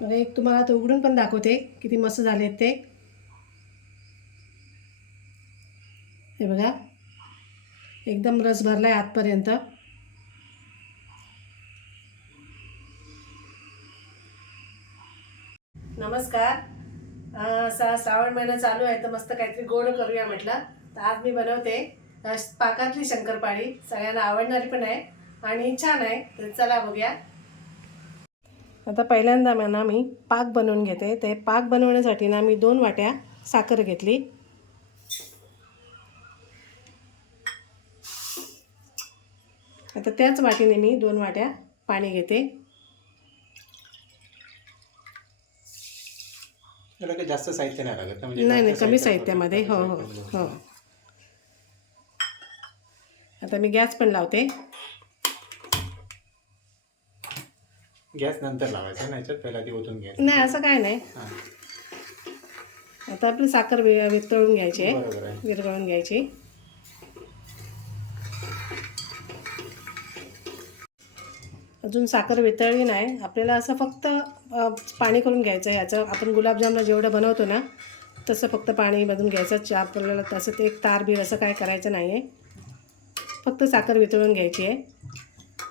म्हणजे एक तुम्हाला तो उघडून पण दाखवते किती मस्त झाले ते. हे बघा, एकदम रस भरला आहे आतपर्यंत. नमस्कार. असा श्रावण महिना चालू आहे तर मस्त काहीतरी गोड करूया म्हटलं. तर आज मी बनवते पाकातली शंकरपाळी. सगळ्यांना आवडणारी पण आहे आणि छान आहे. तर चला बघूया. आता पहिल्यांदा म्हणा मी पाक बनवून घेते. ते पाक बनवण्यासाठी ना मी 2 वाट्या साखर घेतली. आता त्याच वाटीने मी 2 वाट्या पाणी घेते. त्याला काही जास्त साहित्य नाही लागत ना, म्हणजे नाही कमी साहित्यामध्ये. हो हो हो. आता मी गॅस पण लावते. गॅस नंतर लावायचा ना, याच्यात पहिला ती ओतून घ्यायची. नाही असं काय नाही. आता आपली साखर वितळून घ्यायची आहे. बरोबर आहे. विरघळून घ्यायची. अजून साखर वितळली नाही. आपल्याला असं फक्त पाणी करून घ्यायचं आहे. याचं आपण गुलाबजामला जेवढं बनवतो ना तसं फक्त पाणी मधून घ्यायचं. आपल्याला तसं ते एक तारबीर असं काय करायचं नाही आहे. फक्त साखर वितळून घ्यायची आहे.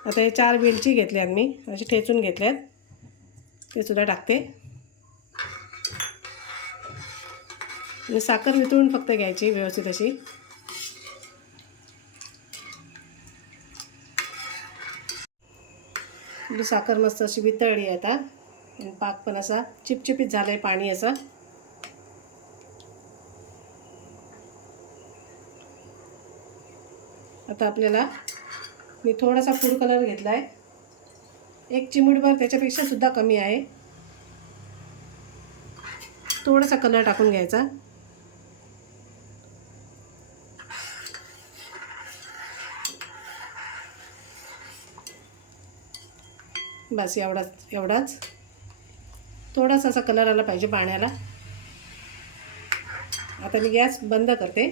आता हे 4 वेलची घेतल्यात मी, असे ठेचून घेतल्यात. ते सुद्धा टाकते. आणि साखर वितळून फक्त घ्यायची व्यवस्थित अशी. साखर मस्त अशी वितळली आहे आता. पाक पण असा चिपचिपीत झाला आहे, पाणी असं. आता आपल्याला मी थोडासा फूड कलर घेतला आहे. 1 चिमूटभर, त्याच्यापेक्षा सुद्धा कमी आहे. थोडासा कलर टाकून घ्यायचा. बस एवढाच. थोडासा असा कलर आला पाहिजे पाण्याला. आता मी गॅस बंद करते.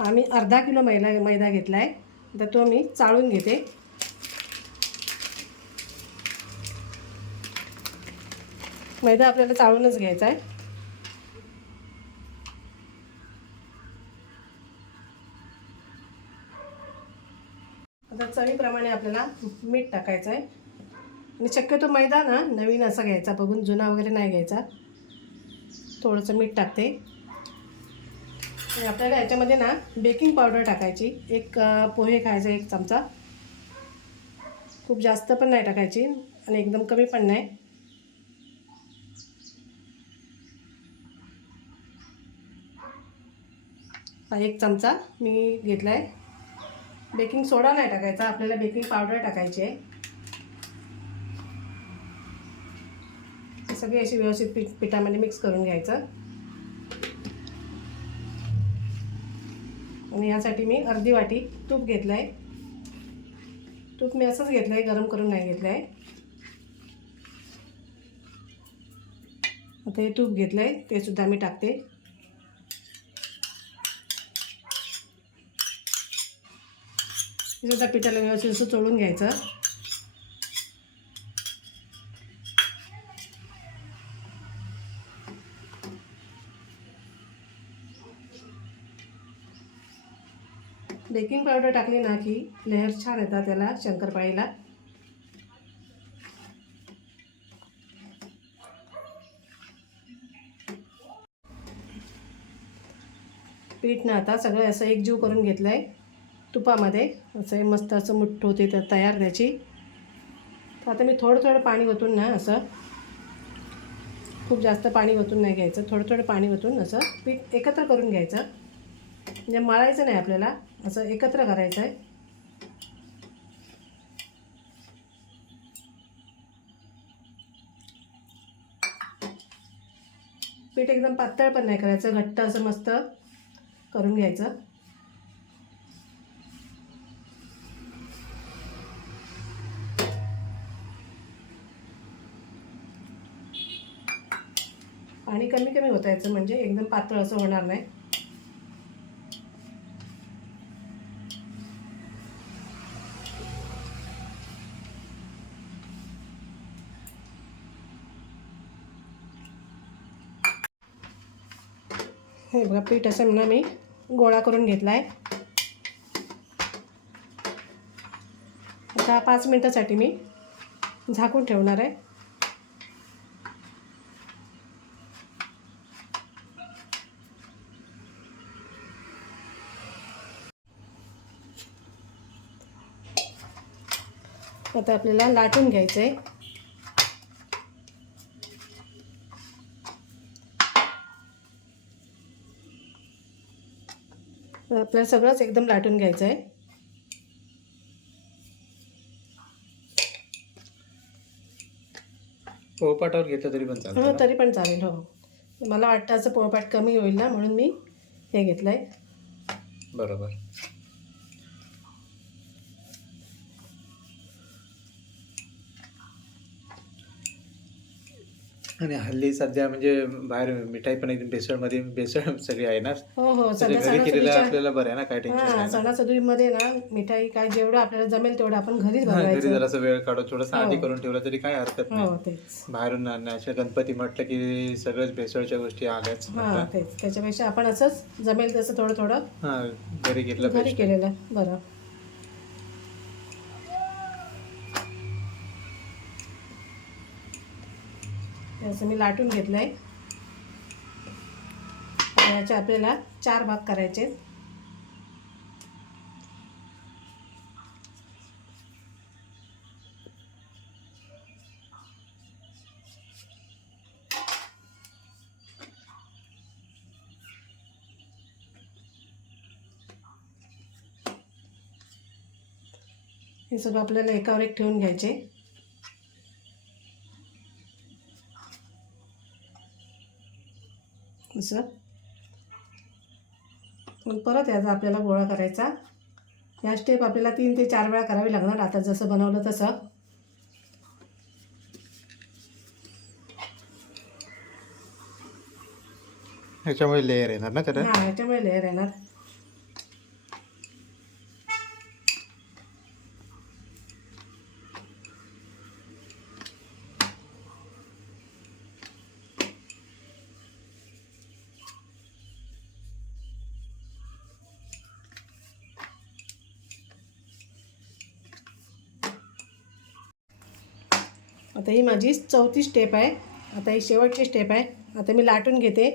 आम्ही अर्धा किलो मैदा घेतला आहे. तर तो मी चाळून घेते. मैदा आपल्याला चाळूनच घ्यायचा आहे. आता चवीप्रमाणे आपल्याला मीठ टाकायचं आहे. आणि शक्यतो मैदा ना नवीन असा घ्यायचा बघून, जुना वगैरे नाही घ्यायचा. थोडंसं मीठ टाकते. आणि आपल्याला याच्यामध्ये ना बेकिंग पावडर टाकायची. 1 पोहे खायचा 1 चमचा. खूप जास्त पण नाही टाकायची आणि एकदम कमी पण नाही. हा 1 चमचा मी घेतला आहे. बेकिंग सोडा नाही टाकायचा, आपल्याला बेकिंग पावडर टाकायची आहे. सगळी अशी व्यवस्थित पिठामध्ये मिक्स करून घ्यायचं. आणि यासाठी मी अर्धी वाटी तूप घेतलं आहे. तूप मी असंच घेतलं आहे, गरम करून नाही घेतलं आहे. आता हे तूप घेतलं आहे, ते सुद्धा मी टाकते. हे सुद्धा पिठाला व्यवस्थित असं चोळून घ्यायचं. बेकिंग पावडर टाकली ना की लेअर छान येतात त्याला शंकरपाळीला. पीठ ना आता सगळं असं एकजीव करून घेतलं आहे तुपामध्ये. असं मस्त असं मुठ्ठ होते तर तयार त्याची. तर आता मी थोडं पाणी ओतून ना असं, खूप जास्त पाणी ओतून नाही घ्यायचं. थोडं पाणी ओतून असं पीठ एकत्र करून घ्यायचं. म्हणजे मळायचं नाही आपल्याला, असं एकत्र करायचं आहे. पीठ एकदम पातळ पण नाही करायचं, घट्ट असं मस्त करून घ्यायचं. पाणी कमी ओतायचं, म्हणजे एकदम पातळ असं होणार नाही. हे बघा पीठ असं ना मी गोळा करून घेतला आहे. आता 5 मिनटासाठी मी झाकून ठेवणार आहे. आता आपल्याला लाटून घ्यायचं आहे. आपल्याला सगळंच एकदम लाटून घ्यायचं आहे. पोळपाटावर घेतलं तरी पण हो चालतं. तरी पण चालेल. हो मला वाटतं असं पोळपाट कमी होईल ना, म्हणून मी हे घेतलं आहे. बरोबर. आणि हल्ली सध्या म्हणजे बाहेर मिठाई पण एकदम भेसळ सगळी आहे ना. हो हो सध्या सध्या घरी केलेलं सणासुदीच्या आपल्याला बरं आहे ना, काय टेन्शन हां नाही ना. सणासुदीमध्ये ना मिठाई काय जेवढं आपल्याला जमेल तेवढं आपण घरीच घरी बनवायचं. जरासा वेळ काढून थोडंसं आधी हो. करून ठेवलं तरी काय हरकत नाही. हो तेच. बाहेरून आणण्याच्या गणपती म्हटलं की सगळंच भेसळच्या गोष्टी आल्याच. हां तेच. त्याच्यापेक्षा आपण असंच जमेल तसं थोडं थोडं हां, घरी घेतलं घरी best. केलेलं बरं. हे असं मी लाटून घेतलं आहे. याचे आपल्याला 4 भाग करायचे. हे सगळं आपल्याला एकावर एक ठेवून घ्यायचे. असं मग परत याचा आपल्याला गोळा करायचा. या स्टेप आपल्याला 3 ते 4 वेळा करावी लागणार. आता जसं बनवलं तसं. ह्याच्यामुळे लेअर येणार ना त्याला. हां ह्याच्यामुळे लेअर येणार. आता ही माझी 4थी स्टेप आहे. आता ही शेवटची स्टेप आहे. आता मी लाटून घेते.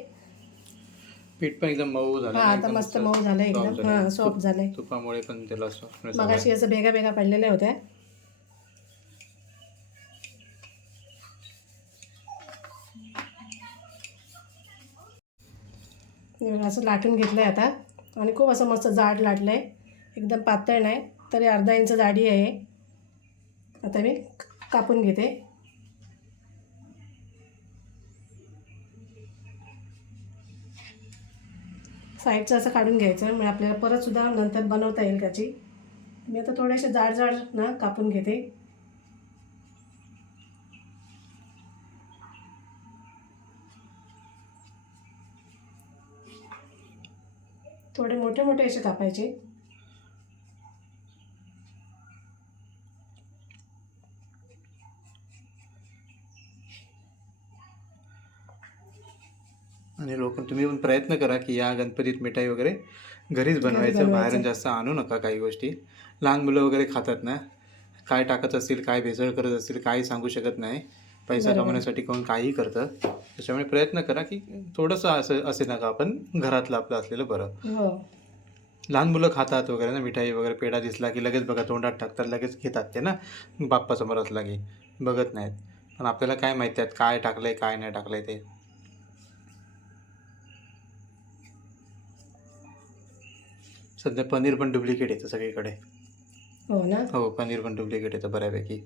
पीठ पण एकदम मऊ झालं. हां आता मस्त मऊ झालं एकदम. हां सॉफ्ट झालंय. तुपामुळे पण त्याला सॉफ्टनेस मगाशी असं भेगा भेगा पडलेल्या होत्या. हे बघा असं लाटून घेतलंय आता. आणि खूप असं मस्त जाड लाटलंय. एकदम पातळ नाही तरी अर्धा इंच जाडी आहे. आता मी कापून घेते. साईडचं असं काढून घ्यायचं म्हणजे आपल्याला परत सुद्धा नंतर बनवता येईल त्याची. मी आता थोडेसे जाड जाड ना कापून घेते. थोडे मोठे मोठे असे कापायचे. आणि लोक तुम्ही पण प्रयत्न करा की या गणपतीत मिठाई वगैरे घरीच बनवायचं. बाहेरून जास्त आणू नका काही गोष्टी. लहान मुलं वगैरे खातात ना, काय टाकत असतील, काय भेसळ करत असतील, काही सांगू शकत नाही. पैसा कमवण्यासाठी कोण काहीही करतं. त्याच्यामुळे प्रयत्न करा की थोडंसं असं असे नका, आपण घरातलं आपलं असलेलं बरं. हो लहान मुलं खातात वगैरे ना, मिठाई वगैरे पेढा दिसला की लगेच बघा तोंडात टाकतात, लगेच घेतात ते ना. बाप्पासमोर असला की बघत नाहीत. पण आपल्याला काय माहिती आहेत काय टाकलंय काय नाही टाकलंय ते. सध्या पनीर पण डुप्लिकेट येतं सगळीकडे. हो ना. हो पनीर पण डुप्लिकेट येतं बऱ्यापैकी.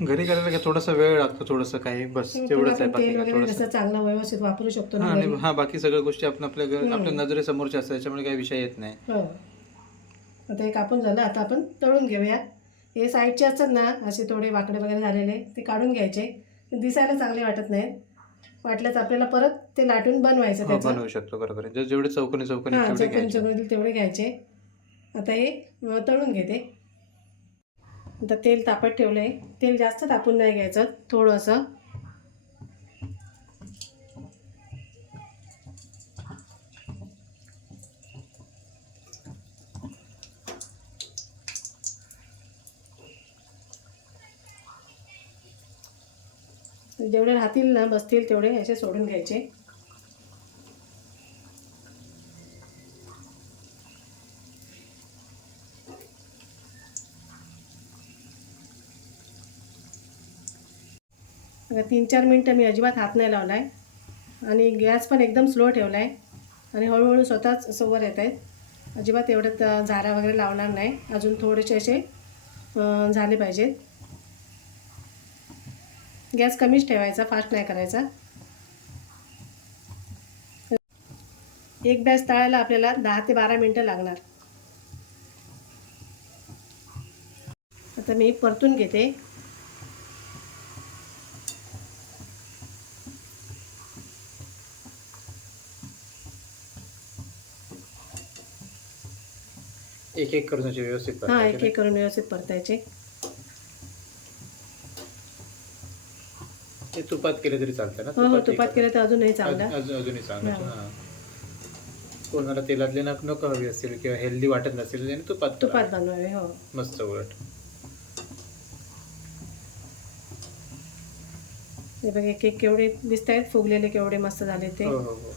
घरी करायला काय थोडासा वेळ लागतो, थोडंसं काही बस तेवढंच आहे. बाकी तेल काय वगैरे थोडंसं. जसं चांगलं व्यवस्थित वापरू शकतो ना हां आणि घरी. हां बाकी सगळ्या गोष्टी आपण आपल्या नजरेसमोरच्या असतात, त्याच्यामुळे काही विषय येत नाही. हो आता हे कापून झालं. आता आपण तळून घेऊया. हे साईडचे असतात ना असे थोडे वाकडे वगैरे झालेले ते काढून घ्यायचे. दिसायला चांगले वाटत नाहीत. वाटल्यास आपल्याला परत ते लाटून बनवायचं हो, त्याचं. बनवू शकतो. बरोबर आहे. जेवढे चौकोनी चौकोनी हां, तेवढे चौकोनी घ्यायचे. चौकोनी तेवढे घ्यायचे. आता हे तळून घेते. आता तेल तापत ठेवलं आहे. तेल जास्त तापून नाही घ्यायचं, थोडंसं. जेवढे राहतील ना, बसतील तेवढे असे सोडून घ्यायचे. आता 3-4 मिनटं मी अजिबात हात नाही लावला आहे आणि गॅस पण एकदम स्लो ठेवला आहे आणि हळूहळू स्वतःच असं वर येत आहेत. अजिबात एवढं झारा वगैरे लावणार नाही. अजून थोडेसे असे झाले पाहिजेत. गॅस कमीच ठेवायचा, फास्ट नाही करायचा. एक बॅच तळायला आपल्याला 10 ते 12 मिनटं लागणार. आता मी परतून घेते. एक एक करून असे व्यवस्थित हां, परतायचे एक ना? एक करून व्यवस्थित परतायचे. ते तुपात केले तरी चालतं ना? हो, एक तुपात केलं तर अजूनही चांगलं. अजूनही चांगलं. हां. हां. कोणाला तेलातले नको हवी असेल किंवा हेल्दी वाटत नसेल त्याने तुपात तुपात बनवावे. हो. मस्त उलट. हे बघ, एक एक केवढे दिसत आहेत फुगलेले, केवढे मस्त झाले ते. हो हो हो.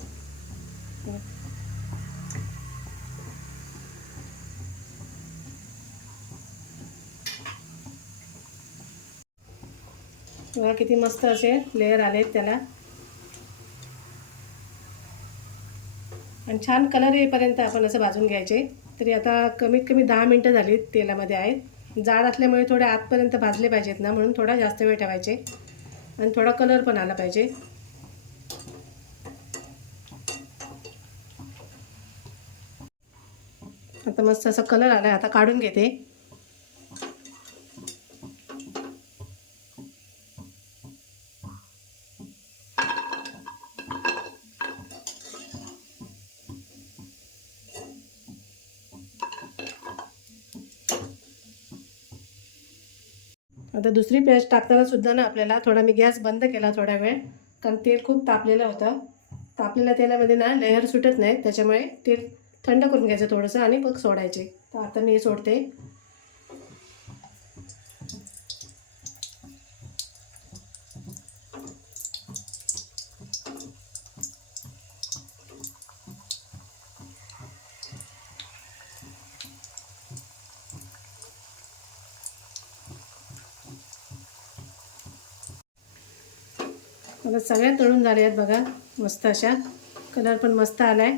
बघा किती मस्त असे लेयर आलेत त्याला आणि छान कलर येईपर्यंत आपण असं भाजून घ्यायचे. तरी आता कमीत कमी 10 मिनटं झाली तेलामध्ये आहेत. जाड असल्यामुळे थोडे आतपर्यंत भाजले पाहिजेत ना, म्हणून थोडा जास्त वेळ ठेवायचे आणि थोडा कलर पण आला पाहिजे. आता मस्त असा कलर आला. आता काढून घेते. आता दुसरी पेस्ट टाकताना सुद्धा ना आपल्याला थोडा मी गॅस बंद केला थोडा वेळ, कारण तेल खूप तापलेलं होतं. तापलेल्या तेलामध्ये ना लेअर सुटत नाहीत, त्याच्यामुळे तेल थंड करून घ्यायचं थोडंसं आणि मग सोडायचे. तर आता मी सोडते. आता सगळ्या तळून झाले आहेत बघा, मस्त अशा. कलर पण मस्त आला आहे.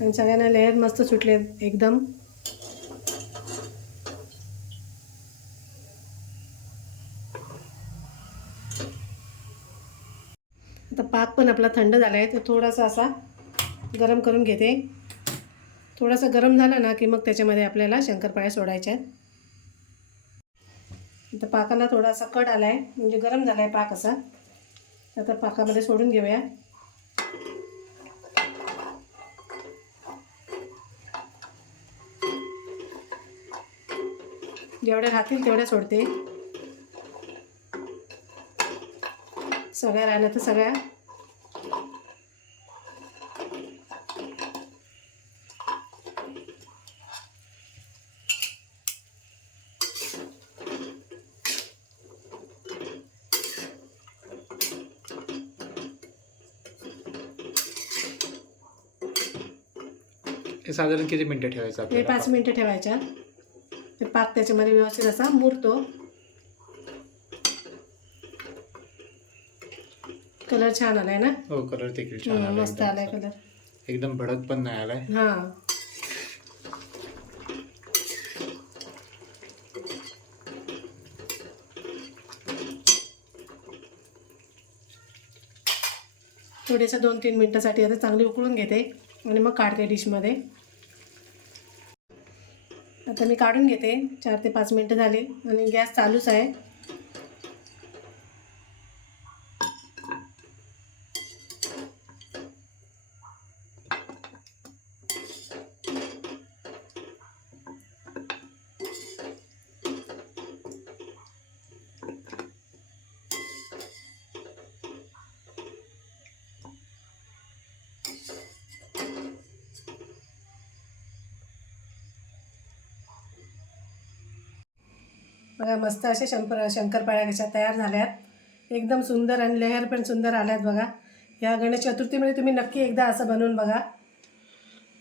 आणि सगळ्यांना लेअर मस्त सुटले एकदम. आता पाक पण आपला थंड झाला आहे, तर थोडासा असा गरम करून घेते. थोडासा गरम झाला ना की मग त्याच्यामध्ये आपल्याला शंकरपाळ्या सोडायच्या आहेत. आता पाकाला थोडासा कट आला आहे, म्हणजे गरम झाला आहे पाक असा. आता पाकामध्ये सोडून घेऊया. जेवढ्या राहतील तेवढ्या सोडते. सगळ्या राहिल्या तर सगळ्या. हे साधारण किती मिनिटं ठेवायचं हे आपल्याला? 5 मिनटं ठेवायच्या. ते पाक त्याच्यामध्ये व्यवस्थित असा मुरतो. कलर छान आलाय ना? हो, कलर देखील छान आला. मस्त आलाय कलर. एकदम भडक पण नाही आलाय. हां. थोडेसं 2-3 मिनटासाठी आता चांगली उकळून घेते आणि मग काढते डिशमध्ये. आता मी काढून घेते. 4 ते 5 मिनटं झाली आणि गॅस चालूच आहे. बघा मस्त असे शंकरपाळ्या कशा तयार झाल्यात. एकदम सुंदर आणि लेअर पण सुंदर आल्यात बघा. या गणेश चतुर्थीमध्ये तुम्ही नक्की एकदा असं बनवून बघा.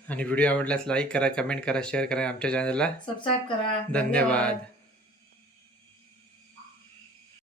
आणि व्हिडिओ आवडल्यास लाईक करा, कमेंट करा, शेअर करा. आमच्या चॅनलला सबस्क्राईब करा. धन्यवाद.